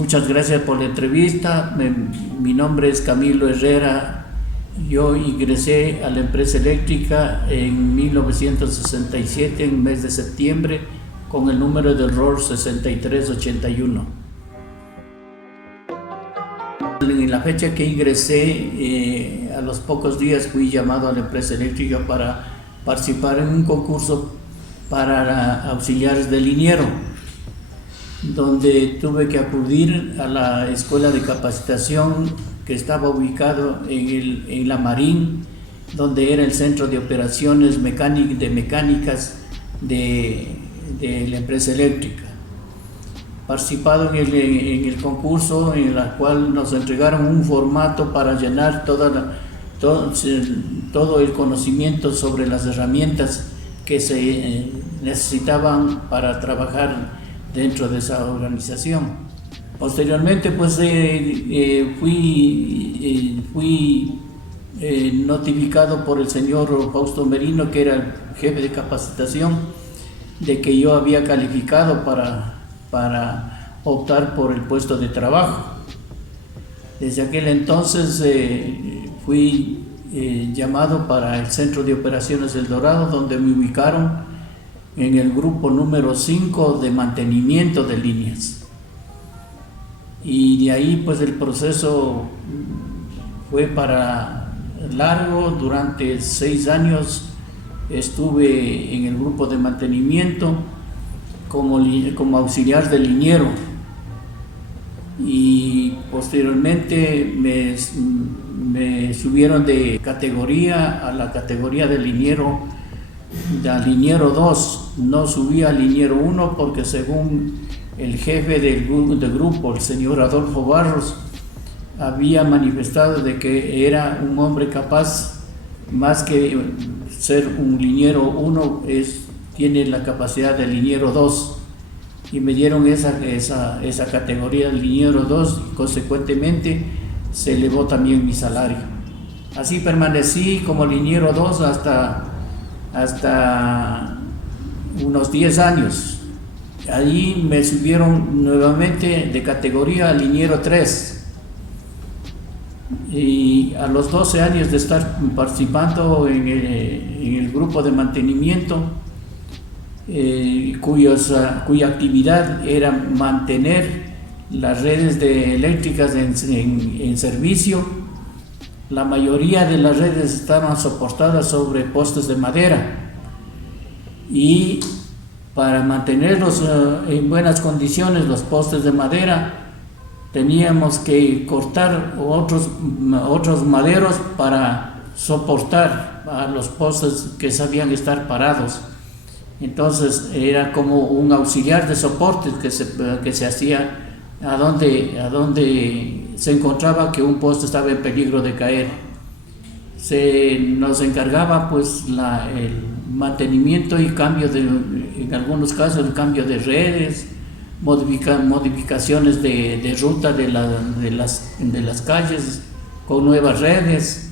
Muchas gracias por la entrevista. Mi nombre es Camilo Herrera. Yo ingresé a la empresa eléctrica en 1967, en el mes de septiembre, con el número de ROR 6381. En la fecha que ingresé, a los pocos días fui llamado a la empresa eléctrica para participar en un concurso para auxiliares de liniero, donde tuve que acudir a la escuela de capacitación que estaba ubicado en la Marín, donde era el centro de operaciones mecánicas de la empresa eléctrica. Participado en el concurso, en el cual nos entregaron un formato para llenar todo el conocimiento sobre las herramientas que se necesitaban para trabajar dentro de esa organización. Posteriormente, pues fui notificado por el señor Fausto Merino, que era el jefe de capacitación, de que yo había calificado para optar por el puesto de trabajo. Desde aquel entonces fui llamado para el Centro de Operaciones El Dorado, donde me ubicaron en el grupo número 5 de mantenimiento de líneas. Y de ahí pues el proceso fue para largo. Durante 6 años estuve en el grupo de mantenimiento como auxiliar de liniero, y posteriormente me subieron de categoría a la categoría de liniero 2. No subí a liniero 1 porque, según el jefe del grupo, el señor Adolfo Barros, había manifestado de que era un hombre capaz, más que ser un liniero 1, tiene la capacidad de liniero 2, y me dieron esa categoría de liniero 2, y consecuentemente se elevó también mi salario. Así permanecí como liniero 2 hasta unos 10 años. Allí me subieron nuevamente de categoría a liniero 3. Y a los 12 años de estar participando en el grupo de mantenimiento, cuya actividad era mantener las redes eléctricas en servicio, la mayoría de las redes estaban soportadas sobre postes de madera, y para mantenerlos en buenas condiciones, los postes de madera, teníamos que cortar otros maderos para soportar a los postes que sabían estar parados. Entonces era como un auxiliar de soporte que se hacía a donde se encontraba que un poste estaba en peligro de caer. Nos encargaba pues el mantenimiento y en algunos casos el cambio de redes, modificaciones de ruta de las calles con nuevas redes,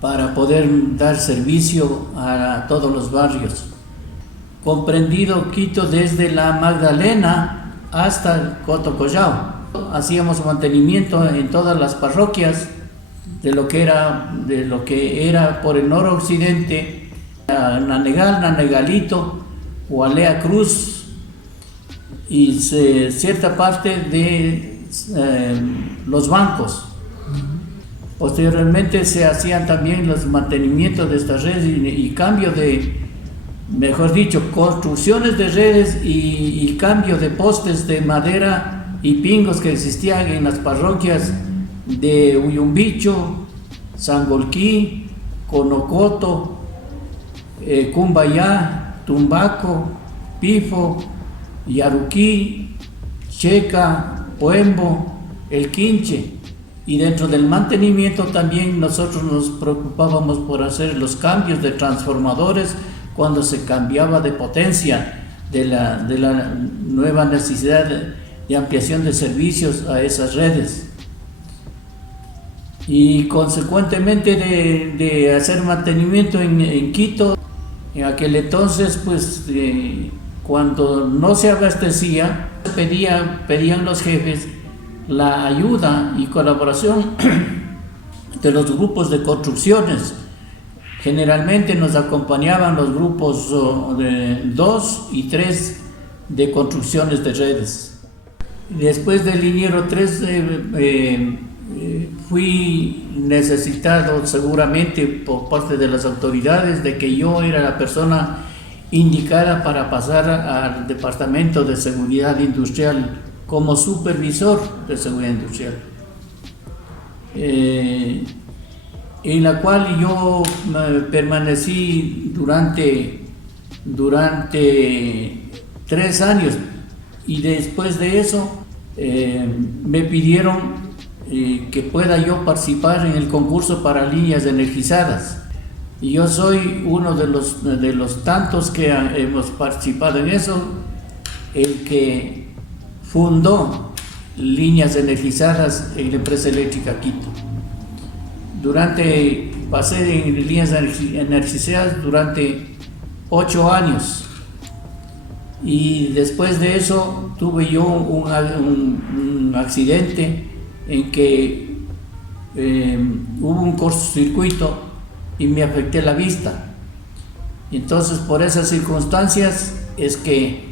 para poder dar servicio a todos los barrios. Comprendido Quito desde la Magdalena hasta Cotocollao. Hacíamos mantenimiento en todas las parroquias de lo que era por el noroccidente, Nanegal, Nanegalito, Hualea Cruz, y cierta parte de los bancos. Posteriormente se hacían también los mantenimientos de estas redes y cambio construcciones de redes y cambio de postes de madera y pingos que existían en las parroquias de Uyumbicho, Sangolquí, Conocoto, Cumbayá, Tumbaco, Pifo, Yaruquí, Checa, Puembo, El Quinche. Y dentro del mantenimiento también nosotros nos preocupábamos por hacer los cambios de transformadores cuando se cambiaba de potencia de la nueva necesidad de ampliación de servicios a esas redes. Y consecuentemente de hacer mantenimiento en Quito, en aquel entonces pues cuando no se abastecía, pedían los jefes la ayuda y colaboración de los grupos de construcciones. Generalmente nos acompañaban los grupos de 2 y 3 de construcciones de redes. Después del liniero 3 fui necesitado seguramente por parte de las autoridades de que yo era la persona indicada para pasar al Departamento de Seguridad Industrial como supervisor de seguridad industrial, en la cual yo permanecí durante 3 años, y después de eso me pidieron que pueda yo participar en el concurso para líneas energizadas, y yo soy uno de los tantos que hemos participado en eso, el que fundó líneas energizadas en la empresa eléctrica Quito. Pasé en líneas energizadas durante 8 años, y después de eso tuve yo un accidente en que hubo un cortocircuito y me afecté la vista. Entonces, por esas circunstancias es que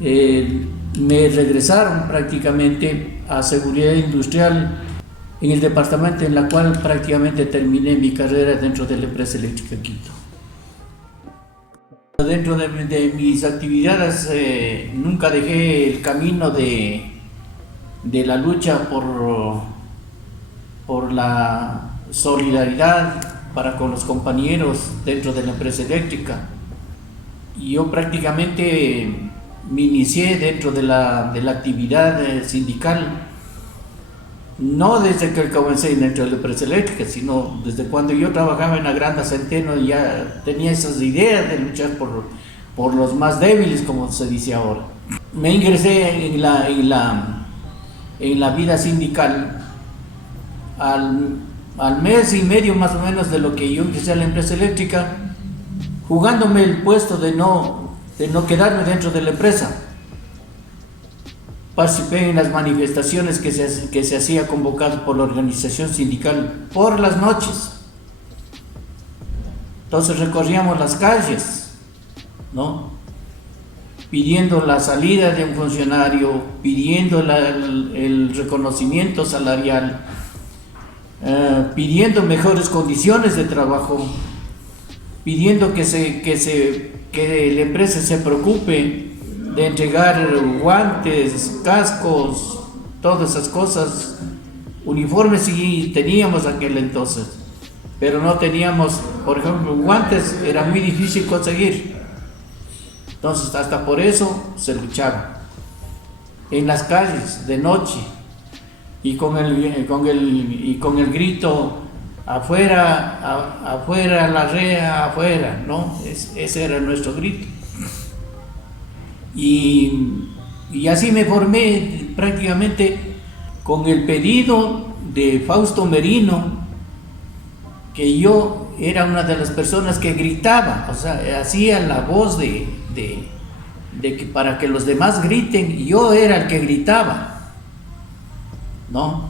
me regresaron prácticamente a seguridad industrial en el departamento en la cual prácticamente terminé mi carrera dentro de la empresa eléctrica Quito. Dentro de mis actividades nunca dejé el camino de la lucha por la solidaridad para con los compañeros dentro de la empresa eléctrica. Yo prácticamente me inicié dentro de la actividad sindical, no desde que comencé dentro de la empresa eléctrica, sino desde cuando yo trabajaba en la Granda Centeno. Ya tenía esas ideas de luchar por los más débiles, como se dice ahora. Me ingresé en la vida sindical al mes y medio más o menos de lo que yo ingresé a la empresa eléctrica, jugándome el puesto de no quedarme dentro de la empresa. Participé en las manifestaciones que se hacía convocado por la organización sindical por las noches. Entonces recorríamos las calles, ¿no?, pidiendo la salida de un funcionario, pidiendo el reconocimiento salarial, pidiendo mejores condiciones de trabajo, pidiendo que la empresa se preocupe de entregar guantes, cascos, todas esas cosas. Uniformes sí teníamos aquel entonces, pero no teníamos, por ejemplo, guantes, era muy difícil conseguir. Entonces hasta por eso se luchaba en las calles de noche y con el grito afuera la rea, afuera, ¿no? Ese era nuestro grito. Y así me formé prácticamente con el pedido de Fausto Merino, que yo era una de las personas que gritaba, o sea, hacía la voz de que para que los demás griten, yo era el que gritaba, ¿no?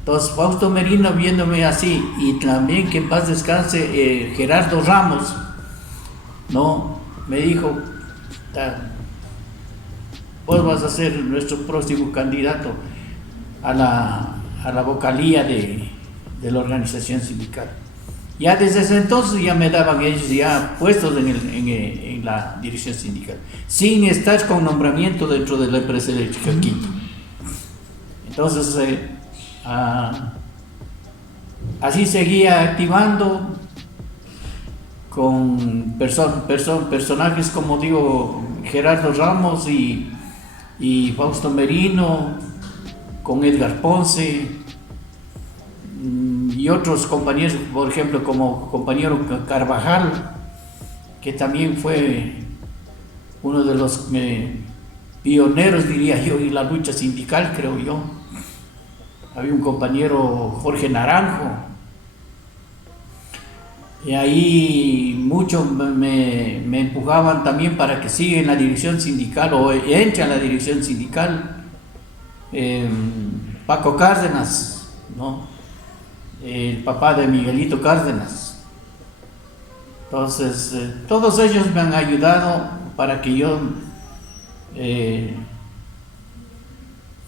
Entonces Fausto Merino, viéndome así, y también que en paz descanse Gerardo Ramos, ¿no?, me dijo: vos vas a ser nuestro próximo candidato a la vocalía de la organización sindical. Ya desde ese entonces ya me daban ellos ya puestos en la dirección sindical, sin estar con nombramiento dentro de la empresa eléctrica Quito. Entonces así seguía activando con personajes como digo, Gerardo Ramos y Fausto Merino, con Edgar Ponce y otros compañeros, por ejemplo, como compañero Carvajal, que también fue uno de los pioneros, diría yo, en la lucha sindical, creo yo. Había un compañero, Jorge Naranjo, y ahí mucho me empujaban también para que siga en la dirección sindical o entre a la dirección sindical. Paco Cárdenas, ¿no? El papá de Miguelito Cárdenas. Entonces, todos ellos me han ayudado para que yo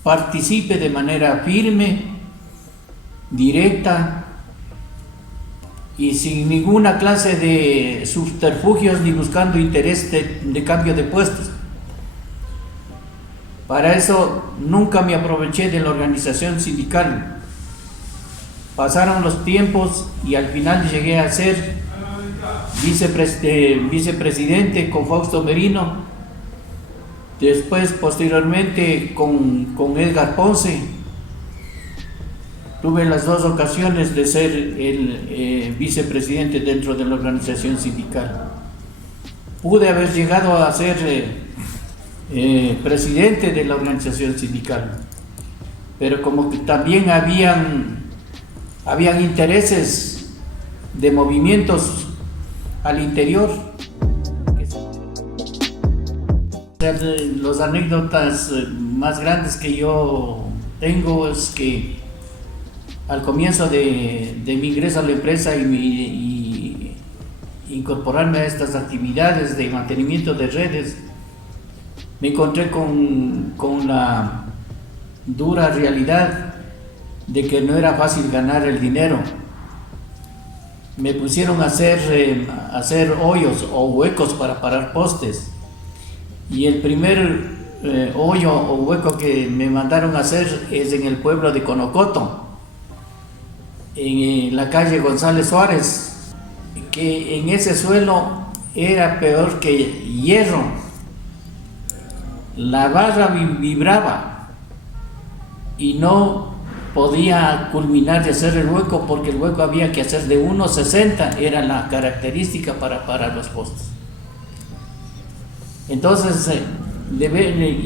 participe de manera firme, directa y sin ninguna clase de subterfugios ni buscando interés de cambio de puestos. Para eso nunca me aproveché de la organización sindical. Pasaron los tiempos y al final llegué a ser vicepresidente con Fausto Merino, después posteriormente con Edgar Ponce. Tuve las dos ocasiones de ser el vicepresidente dentro de la organización sindical. Pude haber llegado a ser presidente de la organización sindical, pero como que también habían intereses de movimientos al interior. Las anécdotas más grandes que yo tengo es que al comienzo de mi ingreso a la empresa y incorporarme a estas actividades de mantenimiento de redes, me encontré con la dura realidad de que no era fácil ganar el dinero. Me pusieron a hacer hoyos o huecos para parar postes, y el primer hoyo o hueco que me mandaron a hacer es en el pueblo de Conocoto, en la calle González Suárez, que en ese suelo era peor que hierro. La barra vibraba y no podía culminar de hacer el hueco porque el hueco había que hacer de 1,60, era la característica para parar los postes. Entonces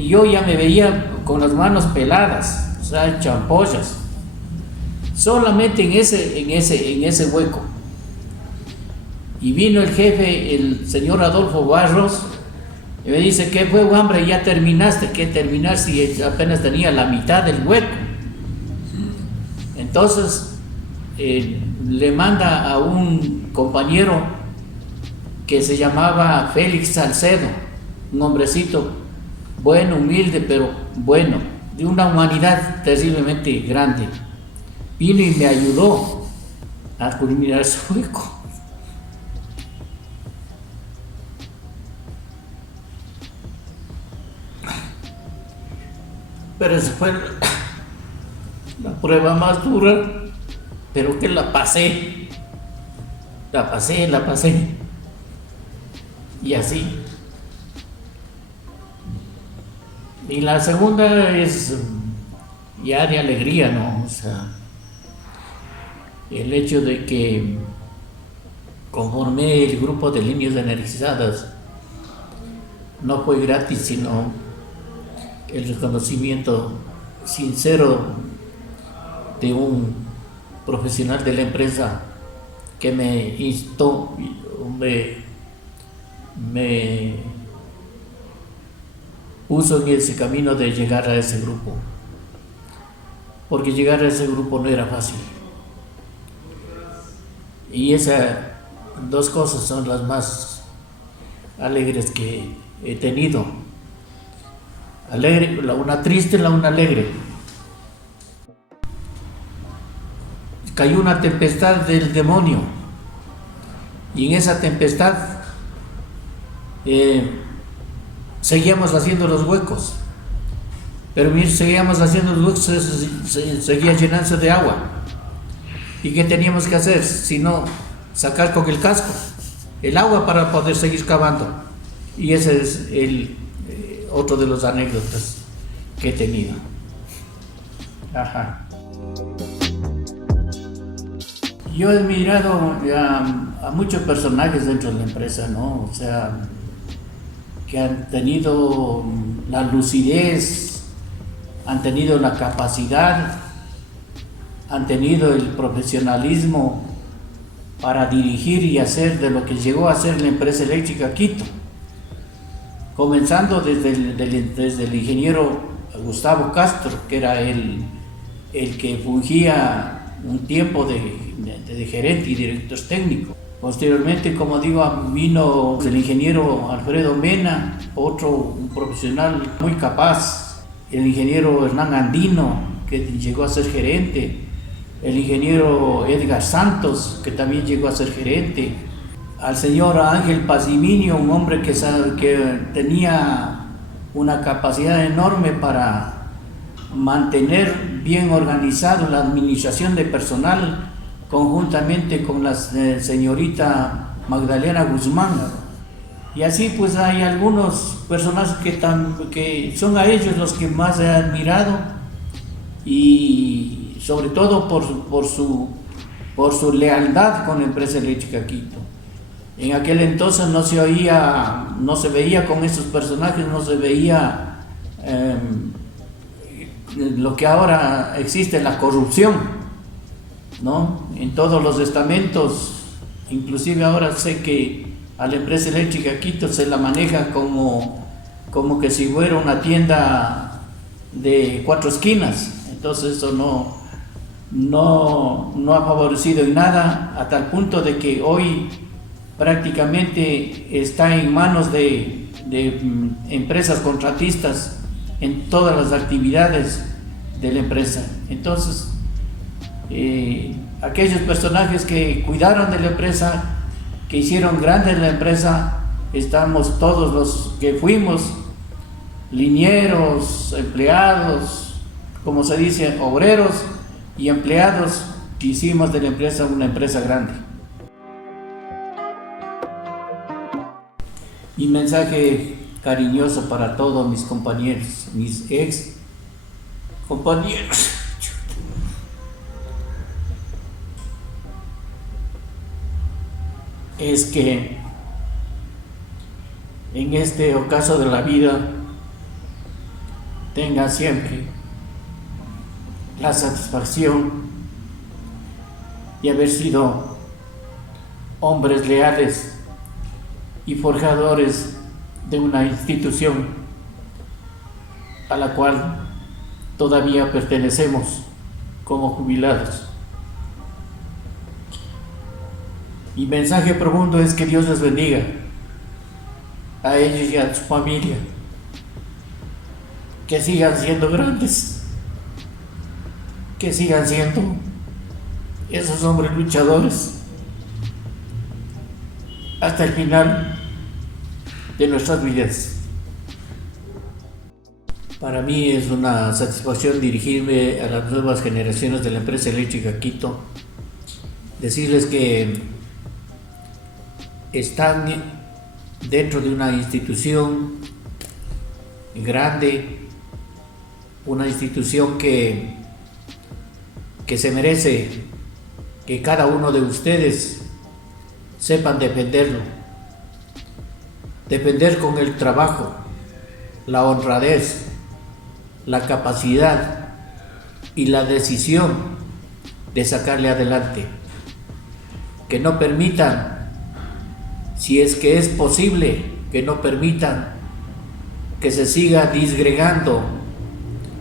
yo ya me veía con las manos peladas, o sea, champollas, solamente en ese hueco. Y vino el jefe, el señor Adolfo Barros, y me dice: ¿qué fue, hombre? ¿Ya terminaste? ¿Qué terminar si apenas tenía la mitad del hueco? Entonces le manda a un compañero que se llamaba Félix Salcedo, un hombrecito bueno, humilde, pero bueno, de una humanidad terriblemente grande. Vino y me ayudó a culminar ese hueco. Pero esa fue la prueba más dura, pero que la pasé. Y así. Y la segunda es ya de alegría, ¿no? O sea, el hecho de que conformé el grupo de líneas energizadas no fue gratis, sino el reconocimiento sincero de un profesional de la empresa que me instó, me puso en ese camino de llegar a ese grupo, porque llegar a ese grupo no era fácil. Y esas dos cosas son las más alegres que he tenido. Alegre, una triste, una alegre. Cayó una tempestad del demonio, y en esa tempestad seguíamos haciendo los huecos, pero mientras seguíamos haciendo los huecos seguía llenándose de agua. ¿Y qué teníamos que hacer? Sino sacar con el casco el agua para poder seguir cavando. Y ese es otro de los anécdotas que he tenido. Ajá. Yo he admirado a muchos personajes dentro de la empresa, ¿no? O sea, que han tenido la lucidez, han tenido la capacidad, han tenido el profesionalismo para dirigir y hacer de lo que llegó a ser la empresa eléctrica Quito, comenzando desde el ingeniero Gustavo Castro, que era el que fungía un tiempo de gerente y director técnico. Posteriormente, como digo, vino el ingeniero Alfredo Mena, un profesional muy capaz, el ingeniero Hernán Andino, que llegó a ser gerente, el ingeniero Edgar Santos, que también llegó a ser gerente, al señor Ángel Paziminio, un hombre que tenía una capacidad enorme para mantener bien organizado la administración de personal, conjuntamente con la señorita Magdalena Guzmán. Y así pues hay algunos personajes que son a ellos los que más he admirado, y sobre todo por su lealtad con la empresa eléctrica Quito. En aquel entonces no se veía con esos personajes, no se veía lo que ahora existe, la corrupción, ¿no? En todos los estamentos, inclusive ahora sé que a la empresa eléctrica Quito se la maneja como que si fuera una tienda de 4 esquinas. Entonces eso no ha favorecido en nada, a tal punto de que hoy prácticamente está en manos de empresas contratistas en todas las actividades de la empresa. Entonces, aquellos personajes que cuidaron de la empresa, que hicieron grande la empresa, estamos todos los que fuimos linieros, empleados, como se dice, obreros y empleados, que hicimos de la empresa una empresa grande. Mi mensaje cariñoso para todos mis compañeros, mis ex compañeros, es que en este ocaso de la vida tengan siempre la satisfacción de haber sido hombres leales y forjadores de una institución a la cual todavía pertenecemos como jubilados. Mi mensaje profundo es que Dios les bendiga a ellos y a su familia, que sigan siendo grandes, que sigan siendo esos hombres luchadores hasta el final de nuestras vidas. Para mí es una satisfacción dirigirme a las nuevas generaciones de la empresa eléctrica Quito, decirles que están dentro de una institución grande, una institución que se merece que cada uno de ustedes sepan defenderlo, defender con el trabajo, la honradez, la capacidad y la decisión de sacarle adelante. Que no permitan, si es que es posible, que no permitan que se siga disgregando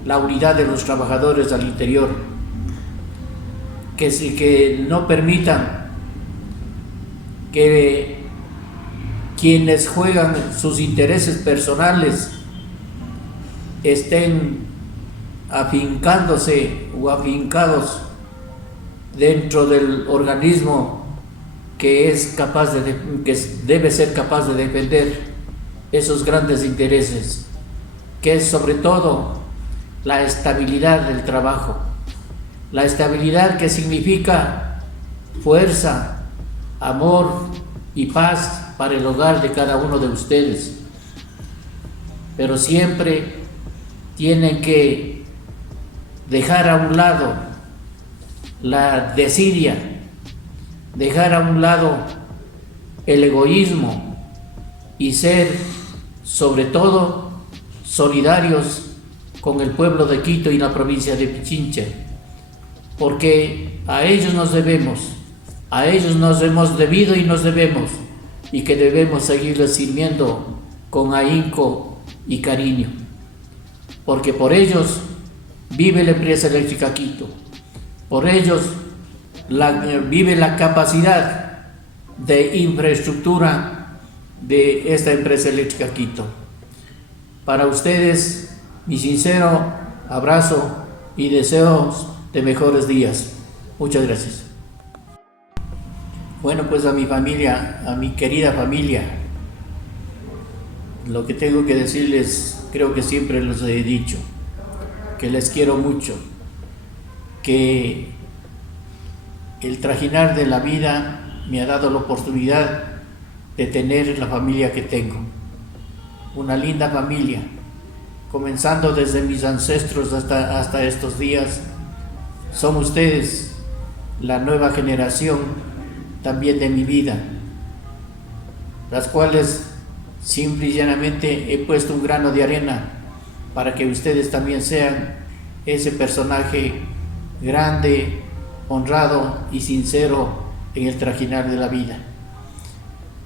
la unidad de los trabajadores al interior, que no permitan que quienes juegan sus intereses personales estén afincándose o afincados dentro del organismo que debe ser capaz de defender esos grandes intereses, que es sobre todo la estabilidad del trabajo, la estabilidad que significa fuerza, amor y paz para el hogar de cada uno de ustedes. Pero siempre tienen que dejar a un lado la desidia, dejar a un lado el egoísmo y ser sobre todo solidarios con el pueblo de Quito y la provincia de Pichincha, porque a ellos nos debemos, A ellos nos hemos debido y nos debemos, y que debemos seguirles sirviendo con ahínco y cariño, porque por ellos vive la empresa eléctrica Quito, por ellos vive la capacidad de infraestructura de esta empresa eléctrica Quito. Para ustedes, mi sincero abrazo y deseos de mejores días. Muchas gracias. Bueno, pues a mi familia, a mi querida familia, lo que tengo que decirles, creo que siempre los he dicho, que les quiero mucho, que el trajinar de la vida me ha dado la oportunidad de tener la familia que tengo, una linda familia, comenzando desde mis ancestros hasta estos días. Son ustedes la nueva generación también de mi vida, las cuales simple y llanamente he puesto un grano de arena para que ustedes también sean ese personaje grande, honrado y sincero en el trajinar de la vida.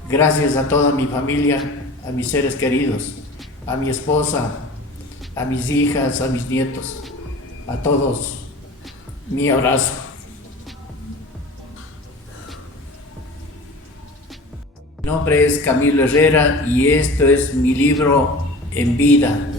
Gracias a toda mi familia, a mis seres queridos, a mi esposa, a mis hijas, a mis nietos, a todos, mi abrazo. Mi nombre es Camilo Herrera y esto es mi libro En Vida.